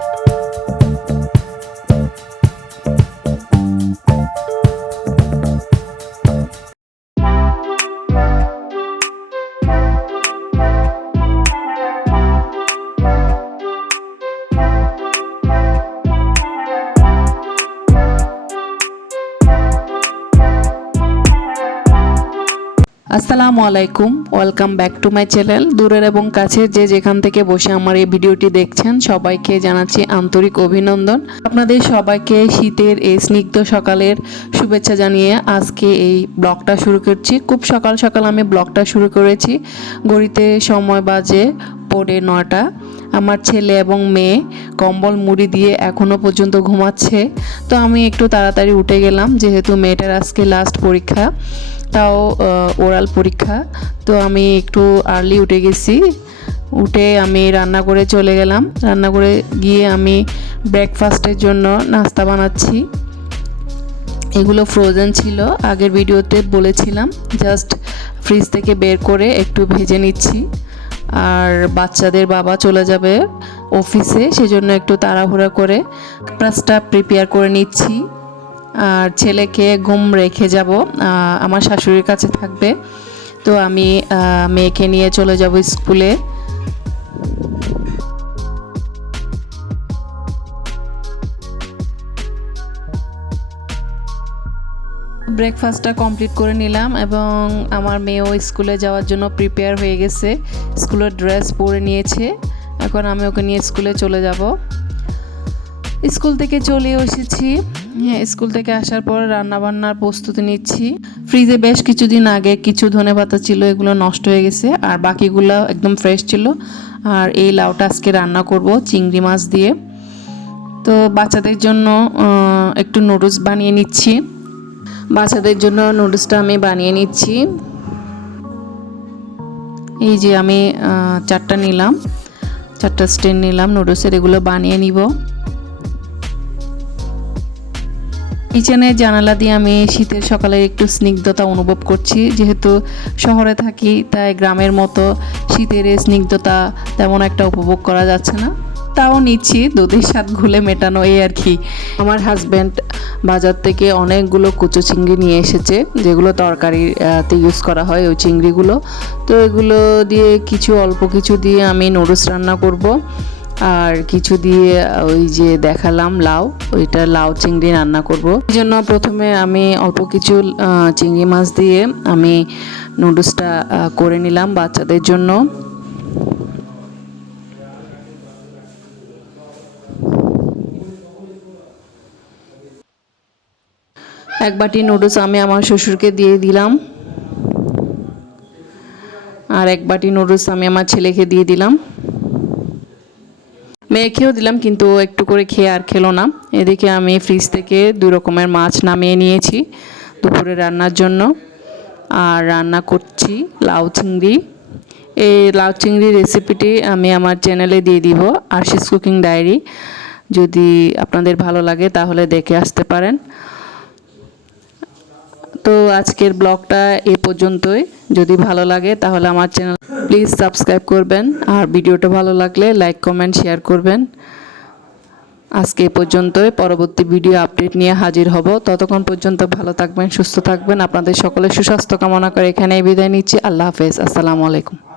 Thank you. আসসালামু আলাইকুম, welcome back to my channel. দূরের এবং কাছে যে যেখান থেকে বসে আমার এই ভিডিওটি দেখছেন, সবাইকে জানাচ্ছি আন্তরিক অভিনন্দন। আপনাদের সবাইকে শীতের এই স্নিগ্ধ সকালের শুভেচ্ছা জানিয়ে আজকে এই ব্লগটা শুরু করছি। খুব সকাল সকাল আমি ব্লগটা শুরু করেছি। ঘড়িতে সময় বাজে পড়ে নটা আমার ছেলে এবং মেয়ে কম্বল মুড়ি দিয়ে এখনও পর্যন্ত ঘুমাচ্ছে। তো আমি একটু তাড়াতাড়ি উঠে গেলাম, যেহেতু মেয়েটার আজকে লাস্ট পরীক্ষা। তাও ওরাল পরীক্ষা। তো আমি একটু আর্লি উঠে গেছি। উঠে আমি রান্না করে চলে গেলাম। রান্না করে গিয়ে আমি ব্রেকফাস্টের জন্য নাস্তা বানাচ্ছি। এগুলো ফ্রোজেন ছিল। আগের ভিডিওতে বলেছিলাম জাস্ট ফ্রিজ থেকে বের করে একটু ভেজে নিচ্ছি। আর বাচ্চাদের বাবা চলে যাবে অফিসে সেজন্য একটু তাড়াহুড়া করে ব্রেকফাস্টটা প্রিপেয়ার করে নিচ্ছি। আর ছেলেকে ঘুম রেখে যাব আমার শাশুড়ির কাছে থাকবে। তো আমি মেয়েকে নিয়ে চলে যাব স্কুলে। ব্রেকফাস্টটা কমপ্লিট করে নিলাম এবং আমার মেয়েও স্কুলে যাওয়ার জন্য প্রিপেয়ার হয়ে গেছে। স্কুলের ড্রেস পরে নিয়েছে। এখন আমি ওকে নিয়ে স্কুলে চলে যাব। স্কুল থেকে চলে এসেছি। হ্যাঁ স্কুল থেকে আসার পর রান্নাবান্নার প্রস্তুতি নিচ্ছি। ফ্রিজে বেশ কিছুদিন আগে কিছু ধনে পাতা ছিল, এগুলো নষ্ট হয়ে গেছে, আর বাকিগুলো একদম ফ্রেশ ছিল। আর এই লাউটা আজকে রান্না করব চিংড়ি মাছ দিয়ে। তো বাচ্চাদের জন্য একটু নুডলস বানিয়ে নিচ্ছি। বাচ্চাদের জন্য নুডলসটা আমি বানিয়ে নিচ্ছি। এই যে আমি চারটা নিলাম, চারটা স্ট্যান্ড নিলাম নুডলসের এগুলো বানিয়ে নিব। কিচেনের জানালা দিয়ে আমি শীতের সকালে একটু স্নিগ্ধতা অনুভব করছি। যেহেতু শহরে থাকি, তাই গ্রামের মতো শীতের স্নিগ্ধতা তেমন একটা উপভোগ করা যাচ্ছে না। তাও নিচ্ছি, দুধের স্বাদ ঘুলে মেটানো এই আর কি। আমার হাজব্যান্ড বাজার থেকে অনেকগুলো কুচো চিংড়ি নিয়ে এসেছে, যেগুলো তরকারিতে ইউজ করা হয় ওই চিংড়িগুলো। তো এগুলো দিয়ে কিছু, অল্প কিছু দিয়ে আমি নুডলস রান্না করব। আর কিছু দিয়ে, ওই যে দেখালাম লাউ, ওইটা লাউ চিংড়ি রান্না করব। এই জন্য প্রথমে আমি অল্প কিছু চিংড়ি মাছ দিয়ে আমি নুডলসটা করে নিলাম বাচ্চাদের জন্য। এক বাটি নুডলস আমি আমার শ্বশুরকে দিয়ে দিলাম। আর এক বাটি নুডলস আমি আমার ছেলেকে দিয়ে দিলাম। মেয়েকেও দিলাম, কিন্তু একটু করে খেয়ে আর খেলো না। এদিকে আমি ফ্রিজ থেকে দু রকমের মাছ নামিয়ে নিয়েছি দুপুরে রান্নার জন্য। আর রান্না করছি লাউ চিংড়ি। এই লাউ চিংড়ির রেসিপিটি আমি আমার চ্যানেলে দিয়ে দিব, আরশিস কুকিং ডায়েরি। যদি আপনাদের ভালো লাগে তাহলে দেখে আসতে পারেন। তো আজকের ব্লগটা এ পর্যন্তই। যদি ভালো লাগে তাহলে আমার চ্যানেল প্লিজ সাবস্ক্রাইব করবেন। আর ভিডিওটা ভালো লাগলে লাইক, কমেন্ট, শেয়ার করবেন। আজকে এ পর্যন্তই। পরবর্তী ভিডিও আপডেট নিয়ে হাজির হব। ততক্ষণ পর্যন্ত ভালো থাকবেন, সুস্থ থাকবেন। আপনাদের সকলের সুস্বাস্থ্য কামনা করে এখানেই বিদায় নিচ্ছি। আল্লাহ হাফেজ। আসসালামু আলাইকুম।